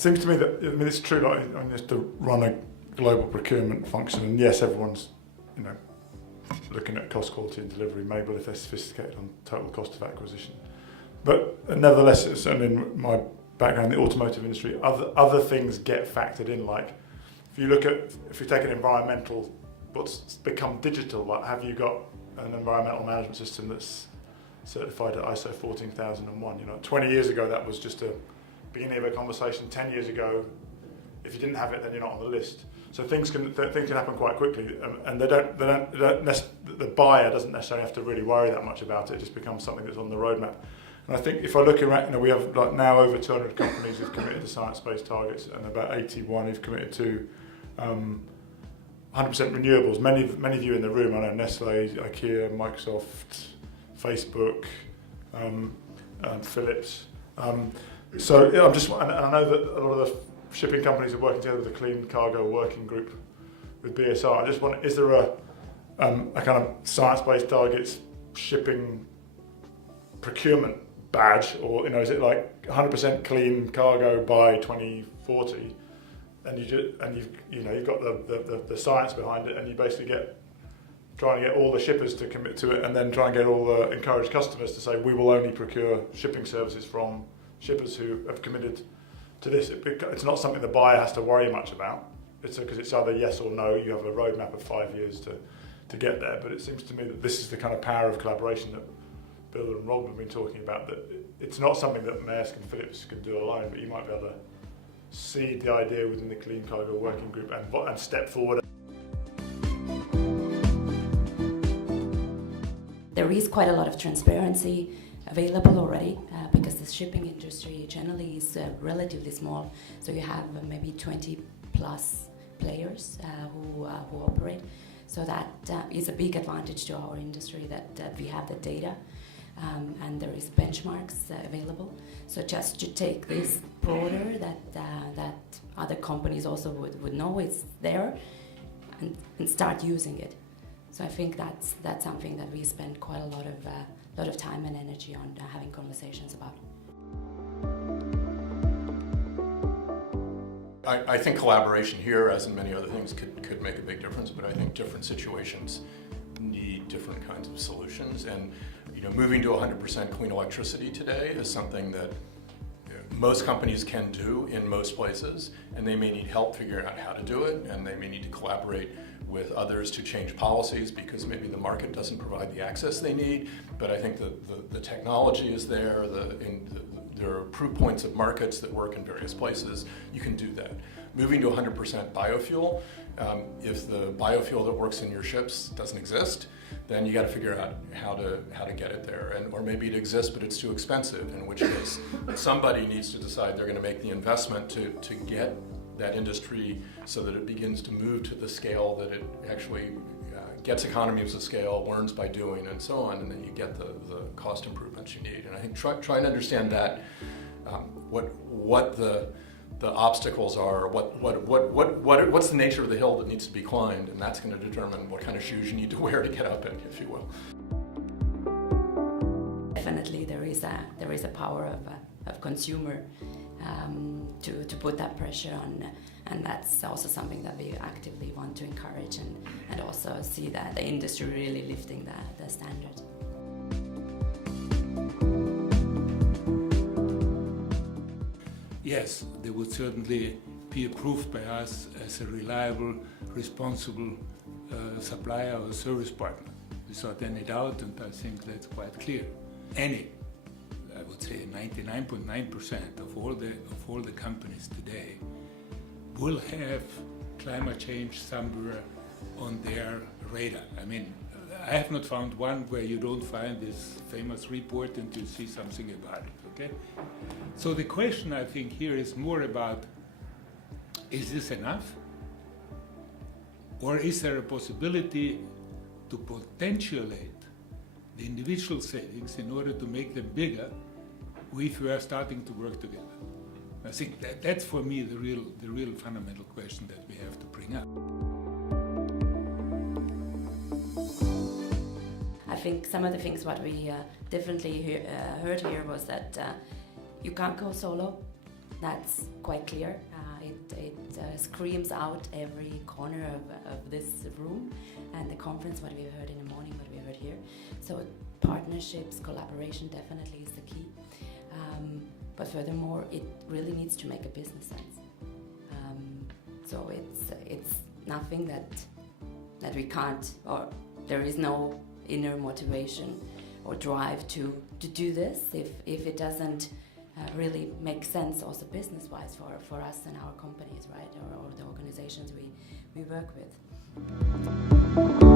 seems to me that, I mean, it's true, like, I mean, just to run a global procurement function, and yes, everyone's, you know, looking at cost, quality and delivery, maybe if they're sophisticated on total cost of acquisition. But nevertheless, certainly in my background in the automotive industry, other things get factored in, like if you take an environmental, what's become digital, like have you got an environmental management system that's certified at ISO 14001? You know, 20 years ago that was just a beginning of a conversation. 10 years ago, if you didn't have it, then you're not on the list. So things can happen quite quickly, and the buyer doesn't necessarily have to really worry that much about it. It just becomes something that's on the roadmap. And I think if I look around, you know, we have like now over 200 companies who've committed to science-based targets, and about 81 who've committed to 100% renewables. Many of you in the room, I know Nestle, IKEA, Microsoft, Facebook, Philips. So yeah, and I know that a lot of the shipping companies are working together with the Clean Cargo Working Group with BSR. I just wonder, is there a kind of science-based targets shipping procurement badge, or you know, is it like 100% clean cargo by 2040, and you've got the science behind it, and you basically trying to get all the shippers to commit to it, and then try and get all the encourage customers to say we will only procure shipping services from shippers who have committed to this. It's not something the buyer has to worry much about. Because it's either yes or no. You have a roadmap of 5 years to get there. But it seems to me that this is the kind of power of collaboration that Bill and Rob have been talking about. That it's not something that Maersk and Philips can do alone, but you might be able to seed the idea within the Clean Cargo Working Group and step forward. There is quite a lot of transparency available already because the shipping industry generally is relatively small. So you have maybe 20 plus players who operate. So that is a big advantage to our industry that we have the data and there is benchmarks available. So just to take this broader, that other companies also would know it's there and start using it. So I think that's something that we spend quite a lot of time and energy on having conversations about. I think collaboration here, as in many other things, could make a big difference, but I think different situations need different kinds of solutions. And you know, moving to 100% clean electricity today is something that most companies can do in most places, and they may need help figuring out how to do it, and they may need to collaborate with others to change policies because maybe the market doesn't provide the access they need. But I think the technology is there, there are proof points of markets that work in various places. You can do that. Moving to 100% biofuel, if the biofuel that works in your ships doesn't exist, then you got to figure out how to get it there. Or maybe it exists, but it's too expensive, in which case somebody needs to decide they're going to make the investment to get that industry so that it begins to move to the scale that it actually gets economies of scale, learns by doing, and so on, and then you get the cost improvements you need. And I think trying to understand that, what the obstacles are, what's the nature of the hill that needs to be climbed, and that's going to determine what kind of shoes you need to wear to get up it, if you will. Definitely, there is a power of consumer to put that pressure on, and that's also something that we actively want to encourage and also see that the industry really lifting the standard. Yes, they would certainly be approved by us as a reliable, responsible supplier or service partner, without any doubt, and I think that's quite clear. I would say 99.9% of all the companies today will have climate change somewhere on their radar. I mean, I have not found one where you don't find this famous report and you see something about it, okay? So the question I think here is more about, is this enough? Or is there a possibility to potentiate the individual savings in order to make them bigger if we are starting to work together? I think that's for me the real fundamental question that we have to bring up. I think some of the things what we definitely heard here was that you can't go solo. That's quite clear. It screams out every corner of this room, and the conference, what we heard in the morning, what we heard here. So partnerships, collaboration definitely is the key. But furthermore, it really needs to make a business sense. So it's nothing that we can't, or there is no inner motivation or drive to do this if it doesn't really make sense also business-wise for us and our companies, right, or the organizations we work with.